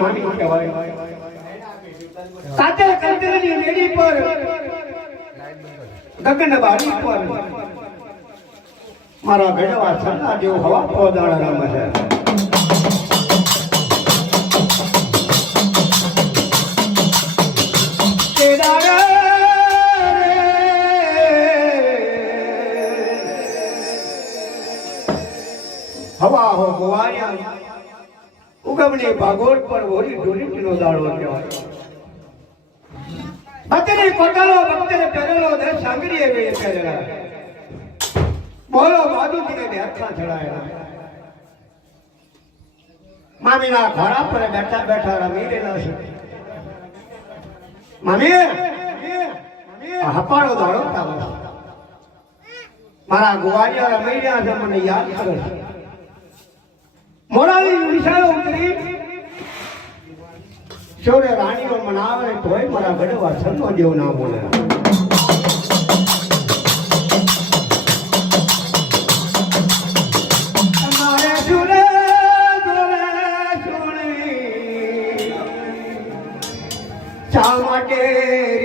માની કહેવાય કાતે કંદરની મેડી પર ગગન બારી પર મારા ગઢવા છંદા જેવો હવા પોદાડા રમે છે હવા હો ગોવાયા ઉગમણી ભાગોળ પર હોરી ઢોલીનો દાડો કહેવાય અત્યારે કોટાલો ભક્તને પહેરેલો દે સાંગરી એવી પહેરેલા બોલો બાજુજીને હાથમાં ચડાયા મામીના ઘોડા પર બેઠા બેઠા રમી રહેલા છે મામી હપાળો દાડો તાવો મારા ગોવાળિયા રમી રહ્યા છે મને યાદ કરે છે મોરારી વિશાળો ઉતરી શૌર્ય રાણીઓ મનાવે તોય મારા ગઢવા છંદો જેવું ના બોલે શા માટે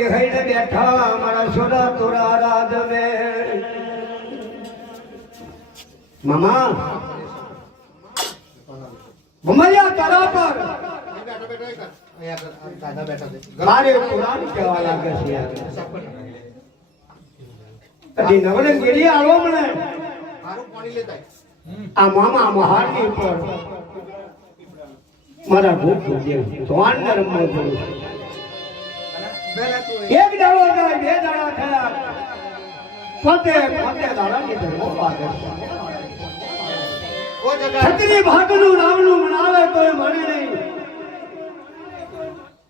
હૈડ બેઠા મારા સોરા તોરા રાજવે મામા ભમરિયા તારા પર મારે પુરાણ કહેવા લાગે છે કદી નવલે ગેડી આવો મને આ મામા મહારની પર મારા ભૂખ ધોવાન ને રમવા જોયું એક દાડો જાય બે દાડા થયા પોતે દાડાની ધર્મો પાકે છત્રી ભાગનું રામનું મનાવે તોય મને નહીં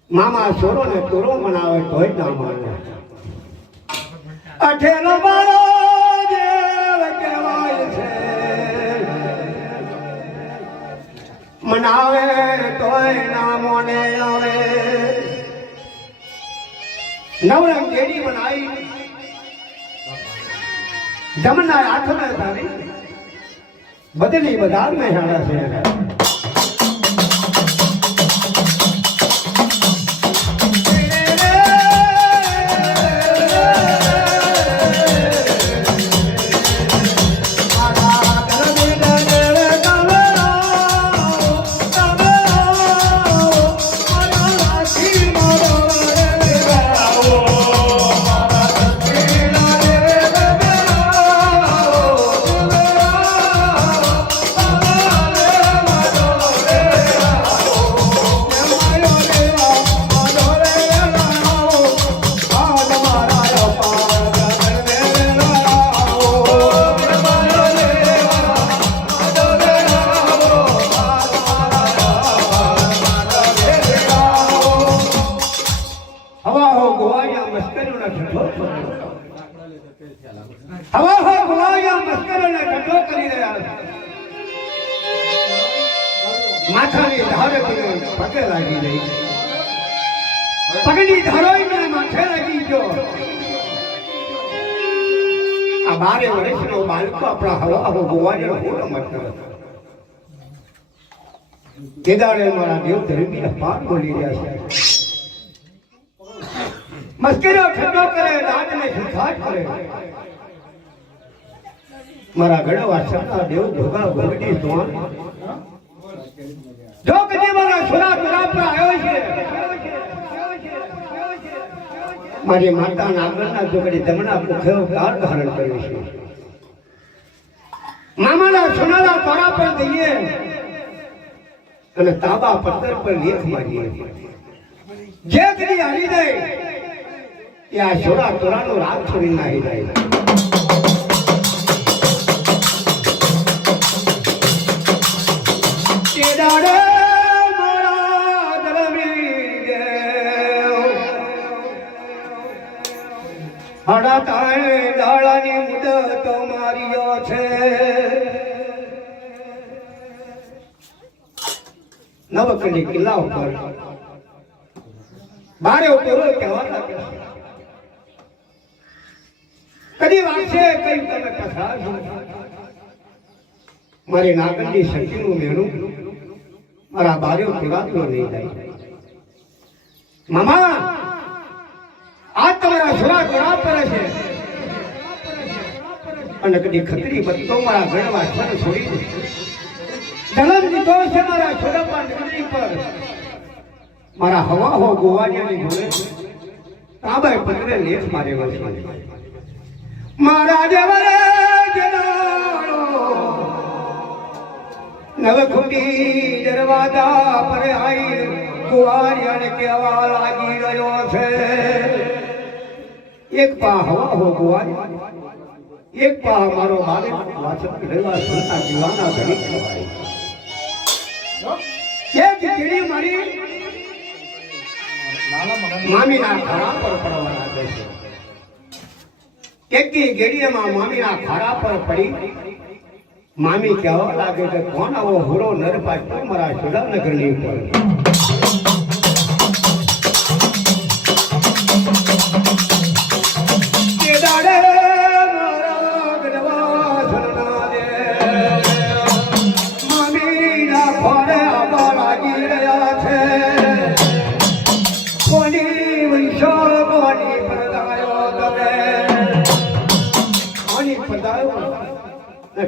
મામા સોરો ને તોરો મનાવે તોય ના માને અઠેલો મારો દેવ કહેવાય છે મનાવે તોય ના મોને આવે નવરંગ કેડી બનાવી જમના હાથમાં તારી બદલી બજાર में जाना છે માથાની ધારે પગે લાગી ગઈ પગની ધારોઈ મને માથે લાગી ગયો આ 12 વર્ષનો બાળકો આપણા હવા ગોવાળીનો હોરો મત કેદારે મારા દેવ ધર્મીના પાર બોલી રહ્યા છે મસ્કરીઓ ઠંડો કરે રાતને સુખાટ કરે મારા ગઢવા છંદા દેવ ભોગા ભોગની ધોણ જો કદી મારા છોરા તોરા પર આવ્યો છે મારી માતા નાગરના જોગડી તમના મુખેઓ કાર ધારણ કર્યું છે મામાના સોનાના તોરા પર દઈએ અને તાબા પથ્થર પર લેખ મારીએ જે કદી હારી જાય એ આ છોરા તોરાનો રાગ છોડી નાહી જાય હડા તાણે દાડાની મુદત માર્યો છે નવકંડી કિલ્લા ઉપર બારે ઉપર કહેવા લાગ્યા કદી વાગશે કઈ તમે પસાર મારી નાગંડી શક્તિનું મેળું મારા બારીઓ પીવાતો નહીં જાય મામા આ તમારા સુરા ગોળા પર છે અને કદી ખતરી બત્તો મારા ગણવા છર છોડી જન્મ દીધો છે મારા છોડપા નગરી પર મારા હવા હો ગોવાળિયાની જોડે તાબાએ પગરે લેસ મારે વસે મારા દેવરે જનાળો નવખુંડી દરવાજા પર આઈ ગોવાળિયાને કહેવા લાગી રહ્યો છે એક પા હવા હો ગોવાળિયા એક પા મારો બારે વાચક રહેવા સંતા દીવાના ઘડી કહેવાય એક કીડી મારી મામીના ખાડા પર પડવા લાગે છે એક ગેડીમાં મામીના ખાડા પર પડી મામી કહેવા લાગે કે કોણ આવો હુરો નર પાછો મારા સુરેન્દ્રનગરની ઉપર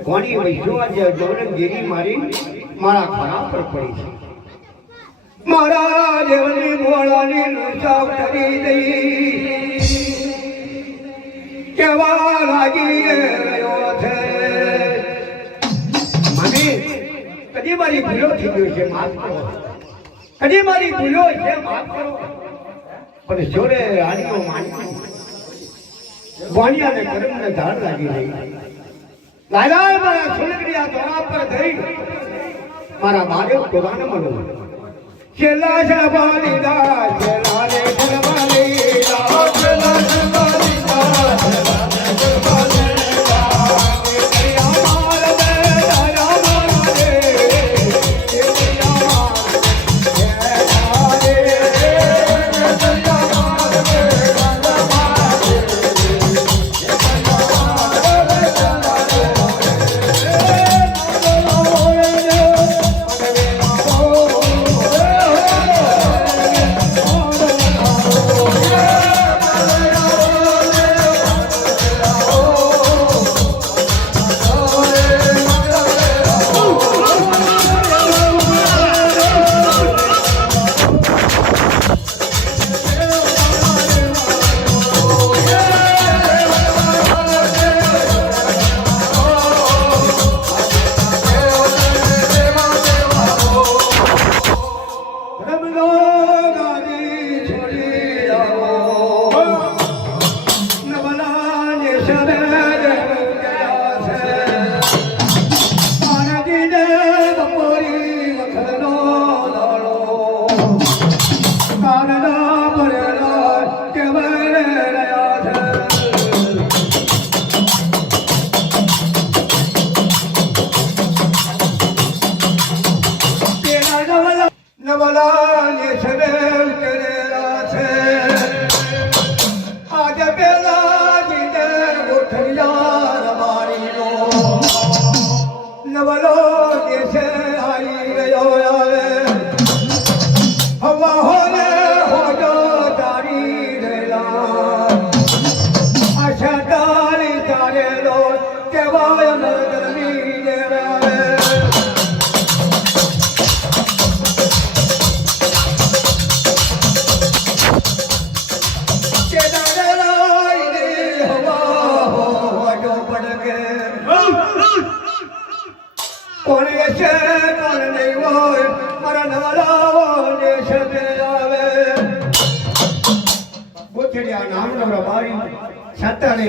કોની વૈષ્ણવ જે ગીરી મારી મારા ખરા પર પડી છે મારા દેવની મોળાની લુચાવ કરી દઈ કેવા લાગી રહ્યો છે મને કદી મારી ભૂલો થઈ ગયો છે માફ કરો કદી મારી ભૂલો છે માફ કરો પણ જોડે રાણીઓ માની વાણિયાને કરમને ધાર લાગી રહી લાલાય મારા સુલગડિયા દ્વારા પર થઈ મારા બારે કોવાને મનો છેલા શબાની દા છેલા રે શબાની દા છેલા શબાની દા છેલા રે શબાની દા કરિયા માર દે દયા માર દે કરિયા માર દે દયા રે કરિયા માર દે દયા માર દે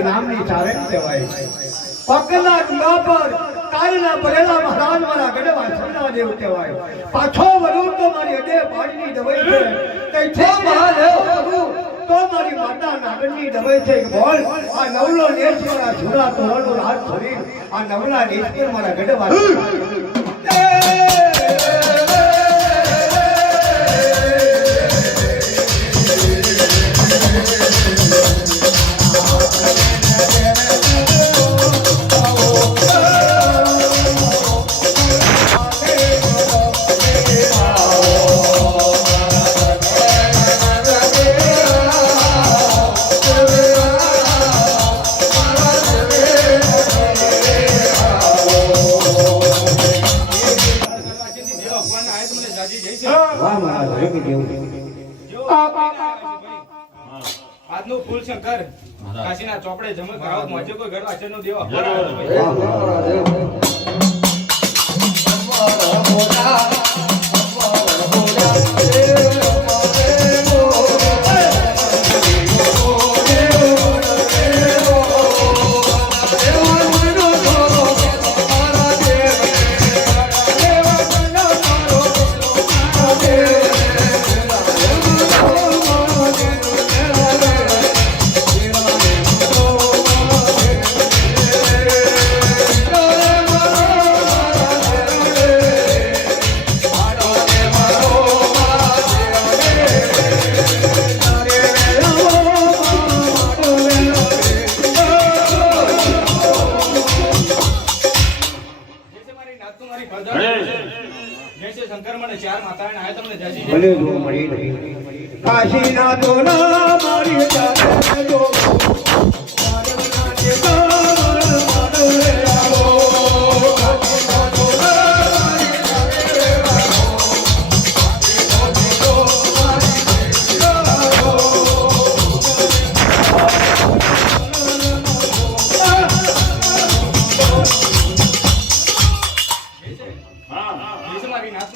નામની ચારણ કહેવાય પગના ડુંગા પર કાળના ભરેલા મહારાજ મારા ગઢવા સન્નાદેવ કહેવાય પાછો વરું તો મારી અડે પાડીની દવાઈ છે કઈ મહાદેવ તો મારી માતા નાગરની દવાઈ છે બોલ આ નવલો દેશ મારા છોરા તોરણનો હાથ ધરી આ નવલા દેશ પર મારા ગઢવા જાજી જઈ છે વાહ મહારાજ જોગી દેવ જો આજનું ફૂલ શંકર કાશીના ચોપડે જમક કરાવત મોજે કોઈ ઘર વાચનનો દેવ અપર વાહ મહારાજ શંકર મને ચાર માતાને આયા તમને જાજી ભલે જો મળી નહીં કાશીના દોના મારી જાતે જો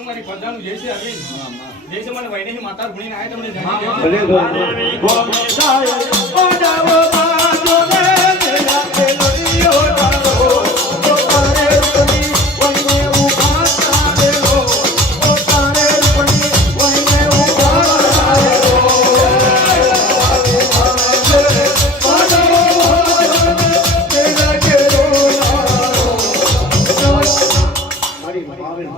મારી પ્રજાનું જય છે અરવિંદ જય છે મને વૈદેહી માતા ગુણીને આયા તમને જાજી ભલે જો ગોવિંદાય ઓડાવ બાજો ને મેરા તેલરીઓ ડાલો ઓ તારે રૂપની વઈને ઉભાતા દેલો ઓ તારે રૂપની વઈને ઉભાતા દેલો મારી માવેલ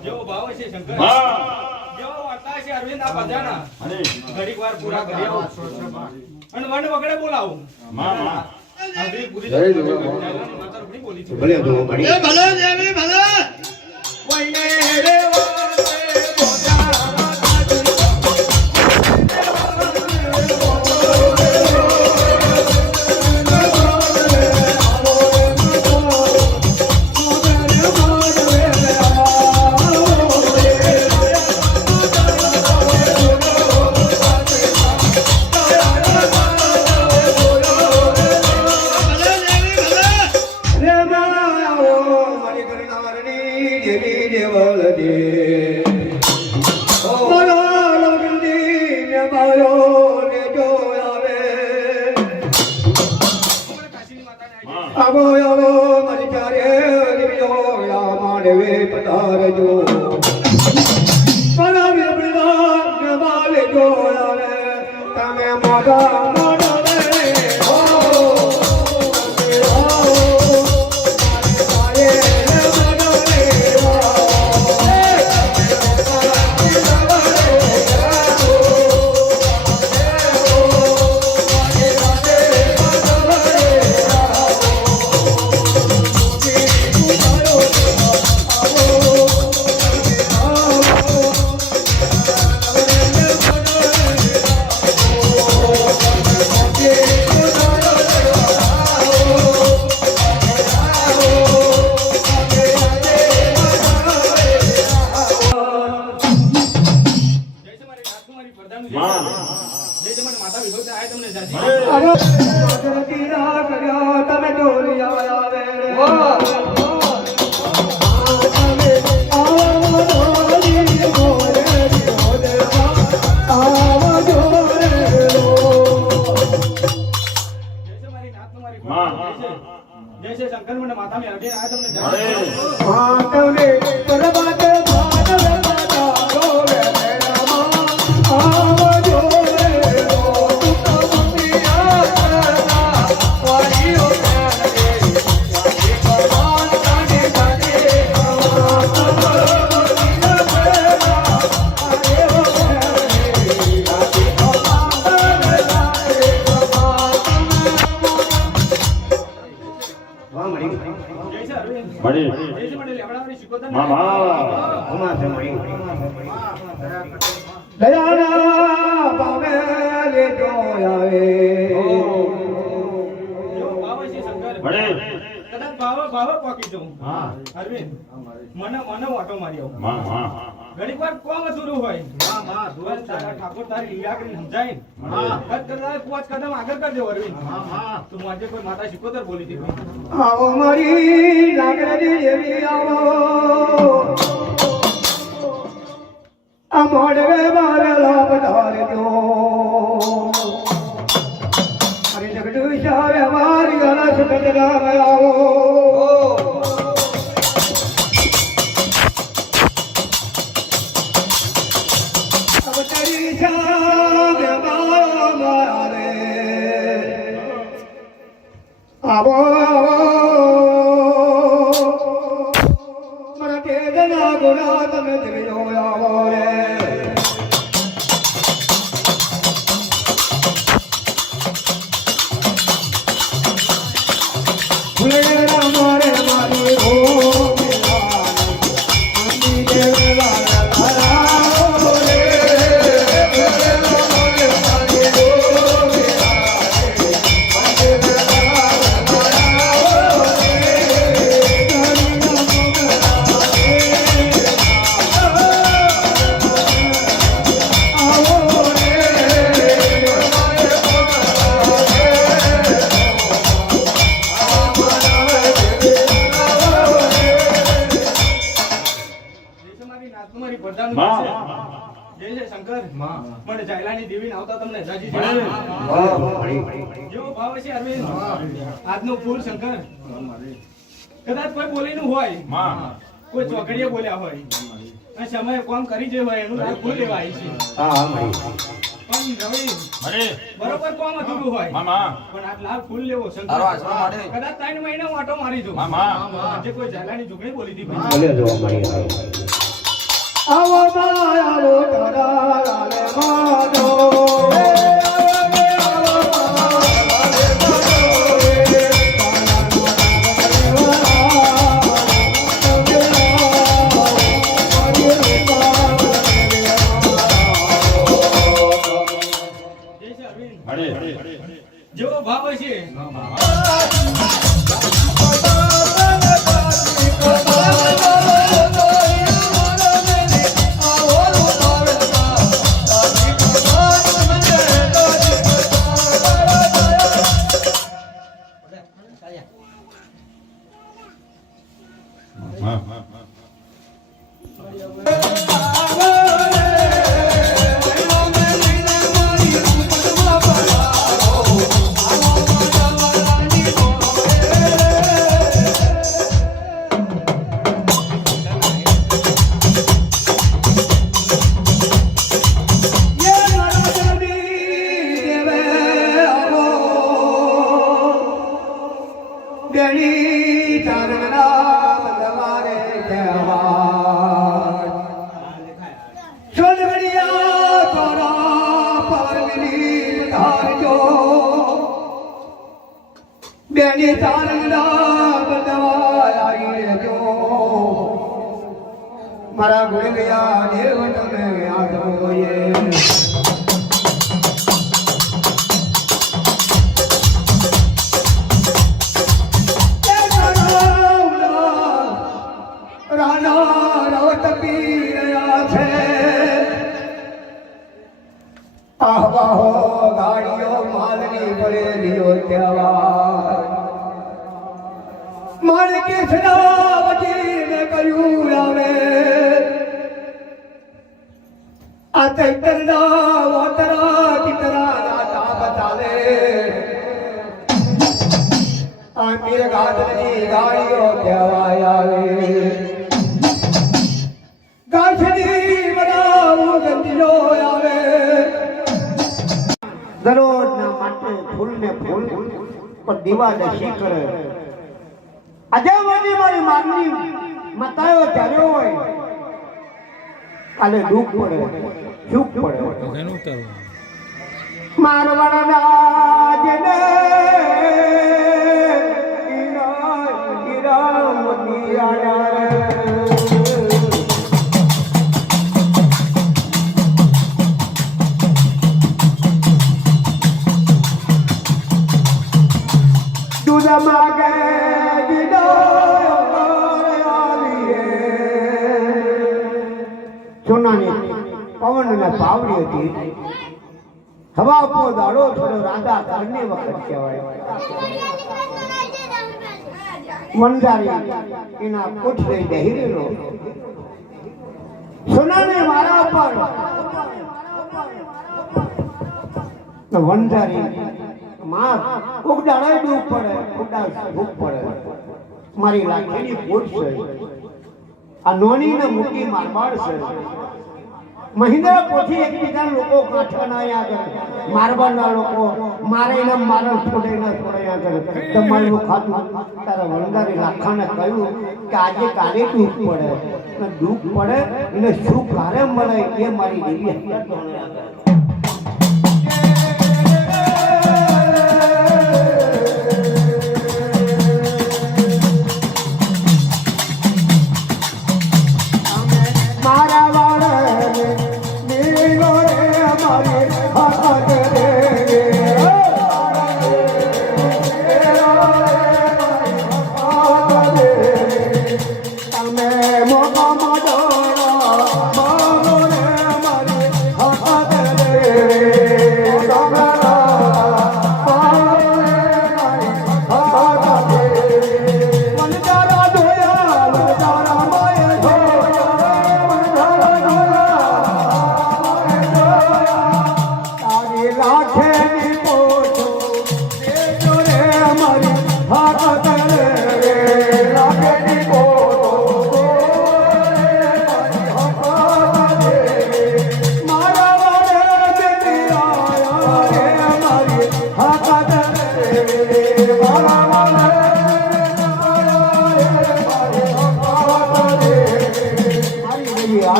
જેવો ભાવ છે શંકર જેવો વાર્તા છે અરવિંદ આ બધાના ઘડીક વાર પૂરા કરી આવો અને વન વગડે બોલાવો આવી પૂરી માતા રૂપની બોલી છે ભલે જો મળી ભલે દેવી ભલે વઈને રે વાલે બોજા આવો આવો મારી ચારે દેવીઓ યા માડવે પધારજો મારા વિરમણા જમાલે જો આવે તમે મોઢા મોઢે હો તમે ડોલિયા આવે જય શંકર મને માતા મેં અડે આ તમને માતવને પરબાત ભાનવે માતા રોવે મેરા આવજો રે ઓ તુમ પિયા વારીઓ યાદી ભગવાન કાને કાને દયાના પામે લે જો આવે કદાચ બાવા પોકી જઉં અરવિંદ મને ઓટો મારી આવું ઘણી વાર કોમ અધૂરું હોય તારા ઠાકોર તારી લીલા કરી સમજાય પાંચ કદમ આગળ કરજો અરવિંદ તું આજે કોઈ માતા શીખોતર બોલી હતી આવો મારી લાગણી દેવી આવો આ મોડવે મારે લાભ ધારજો અરે જગડુ શારે મારી ગળા સુખદ રામ આવો અવતારી શારે મારે આવો મારા કેદના ગુના તમે જોયો આવો રે ભૂલેલા મારે મારી હો મની દેવલા આવો રે ભૂલેલા મારે મારી હો તમારી પ્રધાન જય જય શંકર મને જાયલાની દેવી આવતા તમને રાજી જેવો ભાવ છે અરવિંદ આજનું ફૂલ શંકર કદાચ કોઈ બોલીનું હોય કોઈ ચોકડીએ બોલ્યા હોય અને સમયે કોમ કરી જે હોય એનું નામ ફૂલ લેવા આવી છે પણ રવિ બરોબર કોમ અધૂરું હોય પણ આ લાલ ફૂલ લેવો શંકર કદાચ 3 મહિના આટો મારી દો આજે કોઈ જાયલાની ઝુકડી બોલી હતી આવો આવો તારા લાલે માધો જેવો ભાવ છે બેની તારંગા બદવાયા જો મારા ગુણ ગયા દેવ તમે આદોએ રાના રવત પી રહ્યા છે આહવાહો ગાડીઓ માલની ભરેલીઓ ત્યાં માણકે સદાવતીને કર્યું આવે આ ચૈતરના વતરા ચિતરાના તાપ ચાલે આ મીર ગાદની ગાડીઓ કહેવાય આવે ગાંઠની બનાવું ગંદીલો આવે દરરોજના માટે ફૂલ ને ફૂલ પર દીવા દશી કરે આજે મારી માગણી મતાયો ચાલ્યો હોય કાલે દુઃખ પડે સુખ પડે મારવાડા જને દૂધ માગે દીદા સોનાની પવન અને પાવડી હતી. હવા પો દાડો થોડો રાધા કરને વખત કહેવાય. વંજારી એના પૂછડે દહેરેલો સોનાને મારા પર વંજારી માં ઉગડાળે ડૂબ પડે ઉગડા ભૂખ પડે મારી લાખીની પૂછ છે આ નોની ને મોટી મારવાડ છે. મહિન્દ્ર પોથી એકબીજા લોકો કાઠવાના આગળ મારવાડના લોકો મારે એને મારણ છોડે ને છોડે આગળ તમારું ખાતું તારા વંગારી લાખાને કહ્યું કે આજે કાલે દુઃખ પડે અને દુઃખ પડે એને શું કારે મળે એ મારી દેવી હત્યા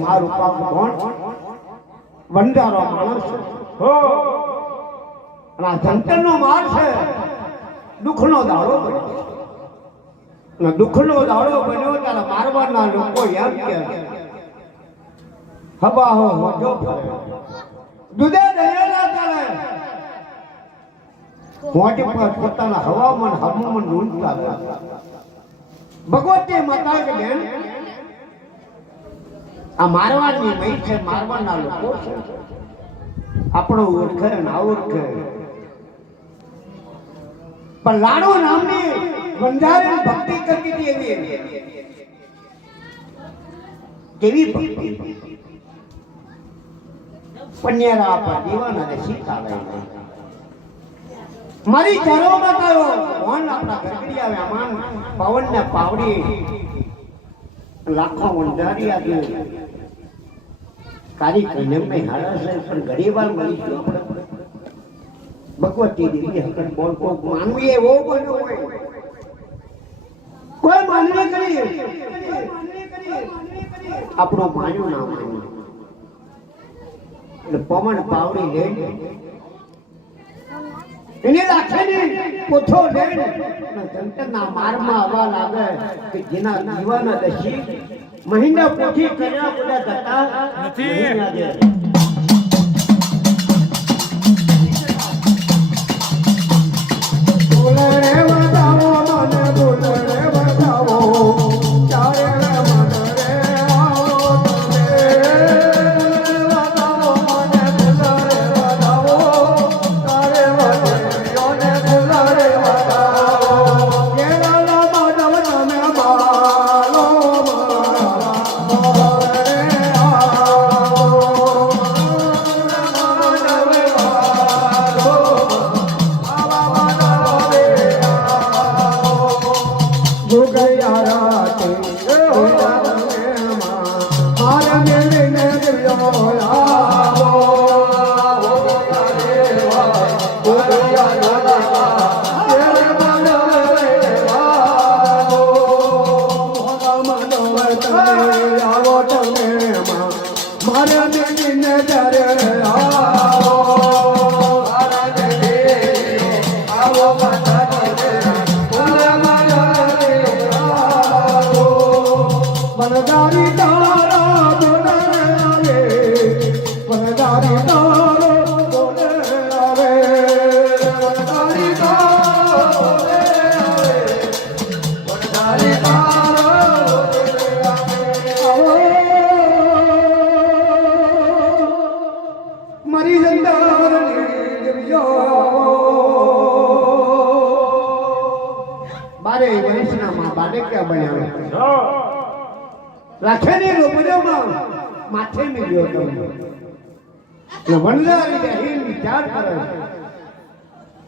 મારું પાપ કોણ વંડારો માણસ હો અને આ જંતરનો માર છે. દુઃખનો દાડો બન્યો અને દુઃખનો દાડો બન્યો ત્યારે મારવાના લોકો એમ કે હબા હો હોજો દુધે દયેલા કરે મોટી પર પોતાના હવામાન હવામાન ઊંચા ભગવતી માતા કે બેન આ મારવાડની મહી છે. મારવાડના લોકો છે આપણો ઓળખે ના ઓળખે પણ લાડુ નામની વંજારી ભક્તિ કરતી હતી કેવી ભક્તિ પન્યારા પર દીવાના ને શીખાવે મારી ચરોમાં કયો કોણ આપણા ગરગડી આવે અમાન પવન ને પાવડી લાખો વંજારી આજે કારી કને મેં હાડા છે પણ ઘણી વાર મળી ગયો આપણે ભગવતી દેવી હકત બોલ કો માનવી એવો બન્યો હોય કોઈ માનવી કરી આપણો માન્યો ના માન્યો એટલે પવન પાવડી લઈને એને લાખેની પોથો લઈને જંતરના મારમાં આવવા લાગે કે જેના જીવાના દશી મહિના પોથી કર્યા બધા જતા નથી. રાખેની રોપડીઓમાં માથે મિલ્યો તમને એટલે વનરારી બેહીન વિચાર કરે છે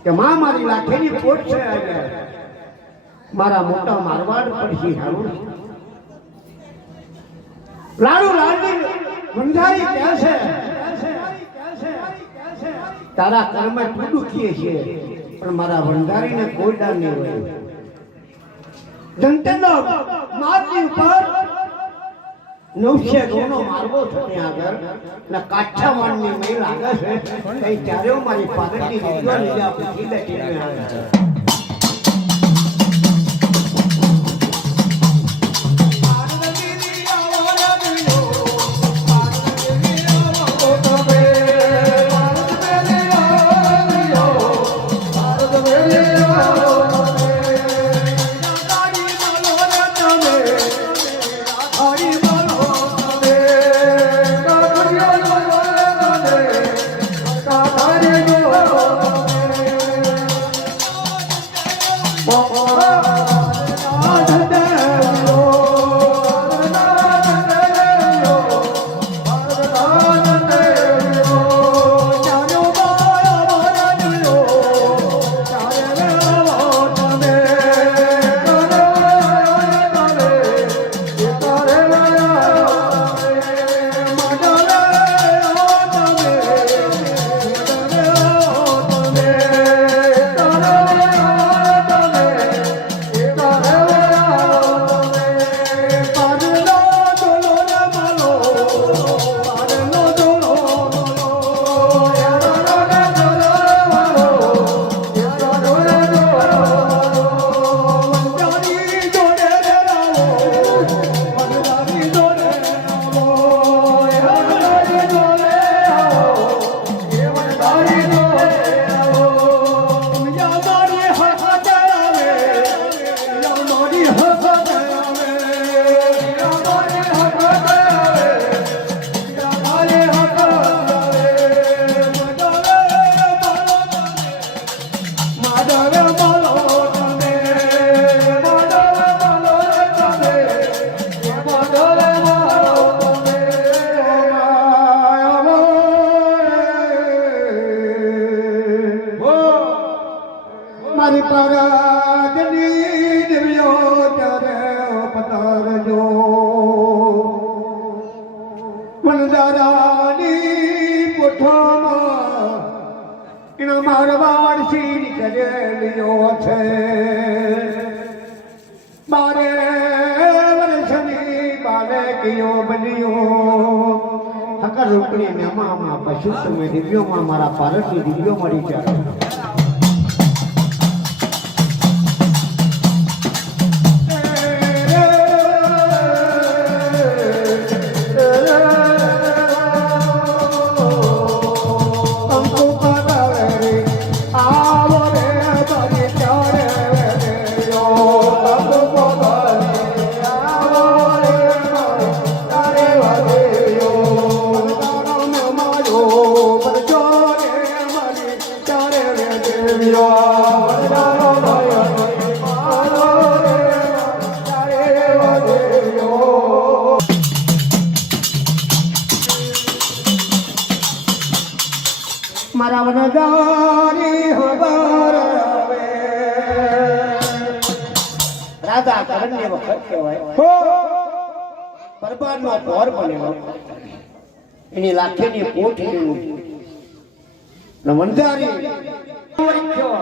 કે માં મારી લાખેની પોટ છે અહીંયા મારા મોટા મારવાડ પરથી હારું લાડુ લાડની વનરારી કહે છે તારા કર્મ તું દુખીએ છે પણ મારા વનરારીને કોઈ ડર નહીં હોય જંતનો મારી ઉપર 900 ગોનો મારવો છે ત્યાં આગળ ને કાઠિયાવાડની મહી લાગે છે કઈ ચાર્યો મારી પાગડની દીકરો લીધા પૂછી બેઠી આવે છે મારી પરાજની દેવ્યો ત્યારે પતારજો વનદારાની પોઠામાં એનો મારવાડ શીર કરેલિયો છે બારે વર્ષની બારે ગયો બન્યો હકર રૂપણી મેમામાં પશુ તમે દિવ્યોમાં મારા પારસની દિવ્યો મળી જાય મારા વનદારી હવાર આવે રાધા કરણની વખત કહેવાય હો પરબારનો ભોર બન્યો એની લાખેની પોઠ લીધી ને વનદારી રખ્યો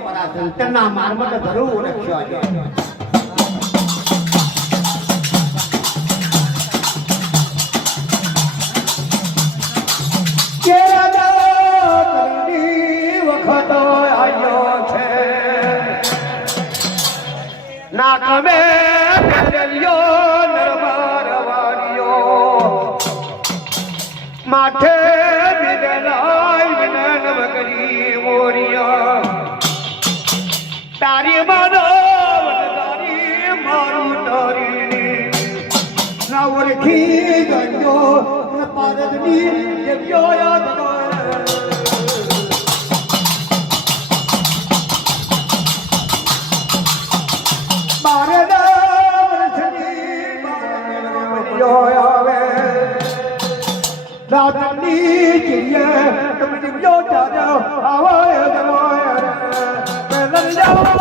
મારા સંતના મારમટ ધરું રખ્યો આજે નાકમે કરેલિયો નરમારવારિયો માથે બિદલાય વિનન વગરી મોરિયા તારી માનો તારી મારું તારી ના ઓળખી ગયો ન પારદની દેવ્યો યાદ મણિયો આવે રાતની ચીએ તમે જો ચાલ્યો આવે જવાય પેલન જાવ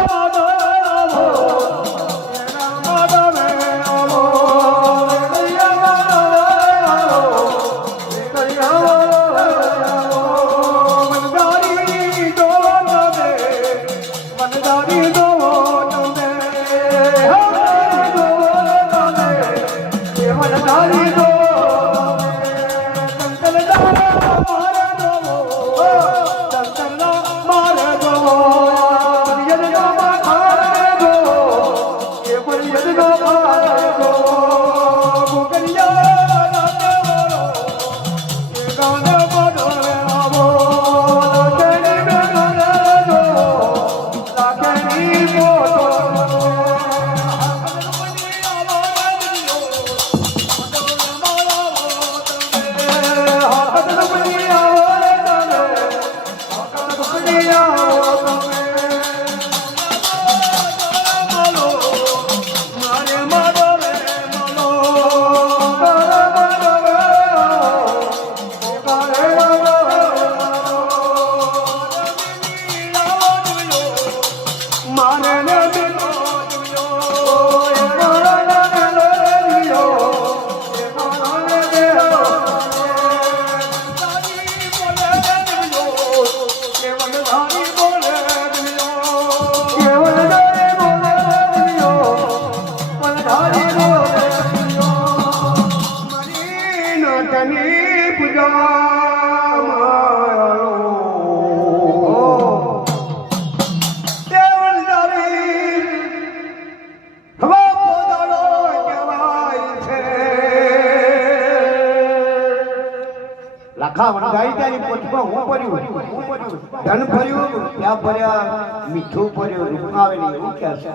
ધન ભર્યું રૂપિયા ભર્યા મીઠું ભર્યું રૂપાવેલી એવું કે છે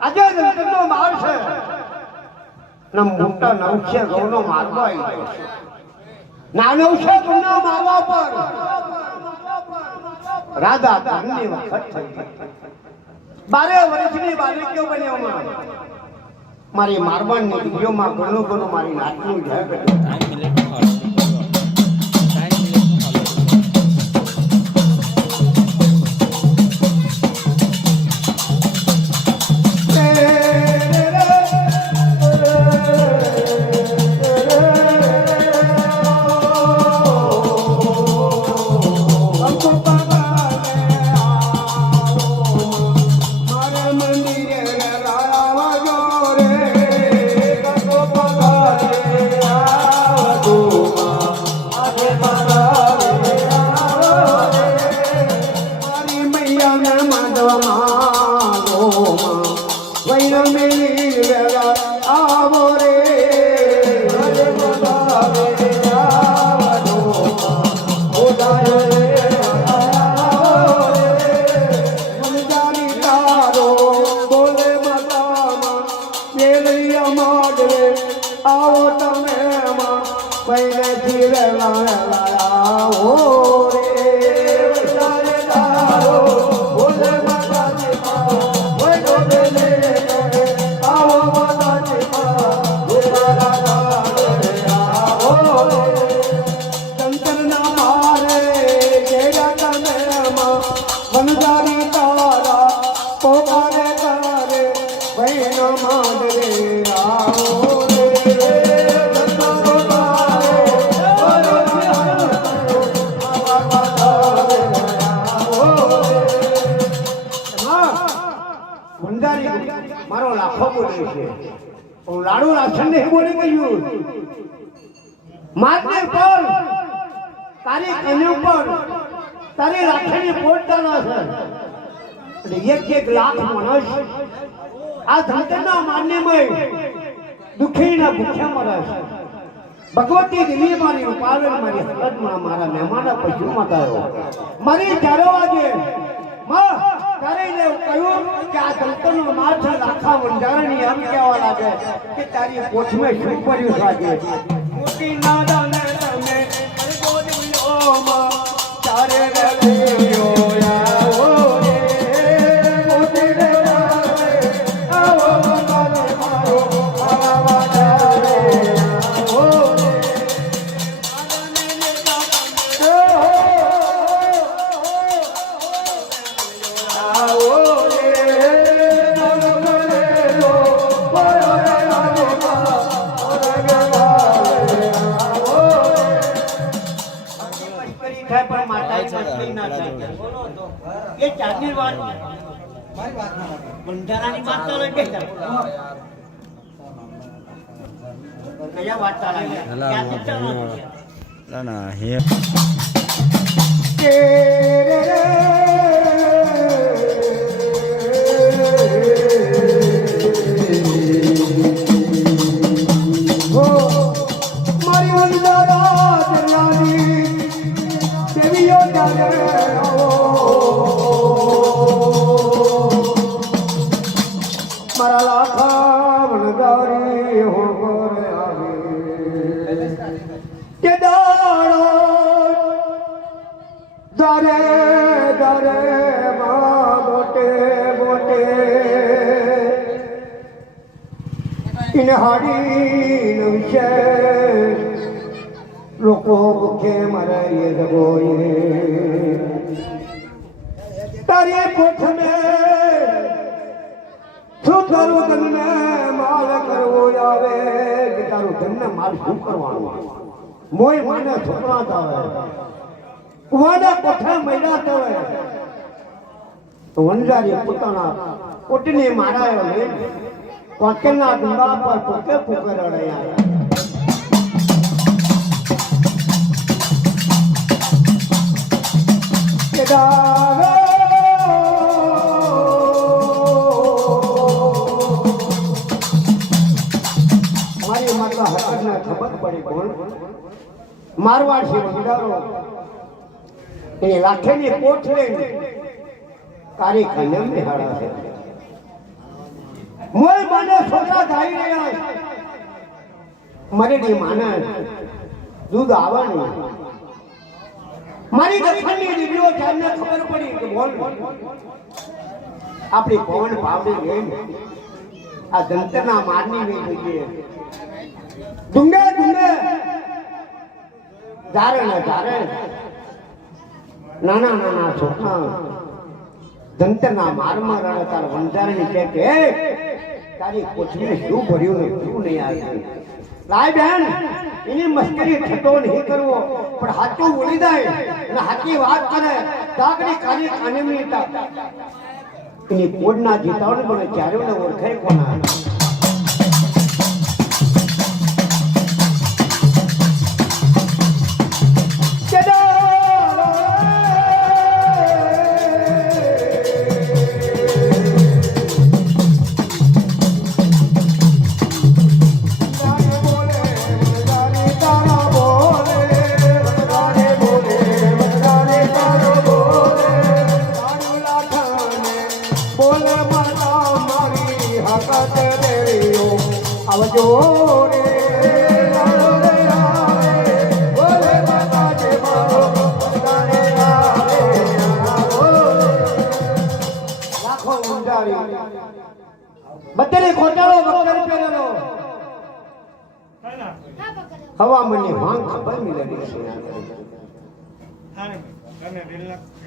આજે જંતરનો માર છે ને મોટા નવશે ગૌનો મારવા આવી ગયો છે ના નવશે ગૌનો મારવા પર રાધા ધનની વખત થઈ 12 વર્ષની બાલિકીઓ બન્યો મારી મારવાડની દીકરીઓમાં ઘણું મારી નાતનું જય કર્યું મારો લાખો બોલે છે લાડુ રાશન ને બોલી ગયું માથે પર તારી કન્યા ઉપર તારી રાખેલી પોટના છે એક લાખ માણસ આ ધરતીના માન્યમય દુખીના ભૂખ્યા મરે છે ભગવતી દેવી મારી ઉપાવેલ મારી હલતમાં મારા મહેમાના પશુમાં ગયો મારી 4 વાગે ત્યારે કહ્યું કે આ ધરતીનો માથ લાખા વંજારાની એમ કહેવા લાગે કે તારી પોછમાં શું પડ્યું લાગે મોટી નાદાને તમે ગોદીઓમાં ચારે દેવીઓ આવો રે મોટી રે આવો મારો આવા તકલીફ ના થાય. એ ચાંદની વાત બંધારાની વાત તો લઈ બેઠા કયા વાત ચાલે ના ના હે મારા લાખા વણદારી હો ઘરે આવી કે દાડો દારે દારે માં મોટે મોટે ઇને હાડી વિશે લોકો ભૂખે મરે એ દગોએ તારી કોઠ મેં શું કરું તમને માલ કરવો આવે કે તારું તમને માલ શું કરવાનું મોય મને છોકરા આવે કુવાના કોઠા મહિલા આવે તો વનજારી પોતાના કોટને મારાયો લે કોકેલના ડુંગા પર પોકે પોકે રડ્યા કે દાવે ખબર પડી કોણ મારવાડ છે બંધારો એ લાખેની કોઠ લઈને તારી કન્યા બેહાડા છે મોય મને છોકરા ધાઈ રહ્યા છે મરેડી માને દૂધ આવવાનું મારી દખણની દીકરીઓ જાનને ખબર પડી કે બોલ આપણી પવન પાવડી લઈને આ દંતરના મારની નહીં જોઈએ ડુંગે ડુંગે ધારે નાના નાના છોકરા દંતરના મારમાં રડે તાર વંજારની છે કે તારી કોઠીને શું ભર્યું ને શું નહીં આવ્યું લાય બેન એની મસ્કરી ઠટો નહીં કરવો પણ સાચું બોલી જાય અને સાચી વાત કરે દાગડી કાલી કાનમની એની કોડના જીતાવને મને ચારે ઓળખાય કોના આવજો રે બોલે માતા જે મારો બધાને આવે લાખો મુંડારી બધાને ખોટાળો બકર પહેરેલો હવામાનની માંગ ખબર મિલેલી છે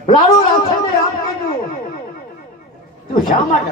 લાડુ રાખને આપ કીધું તું શા માટે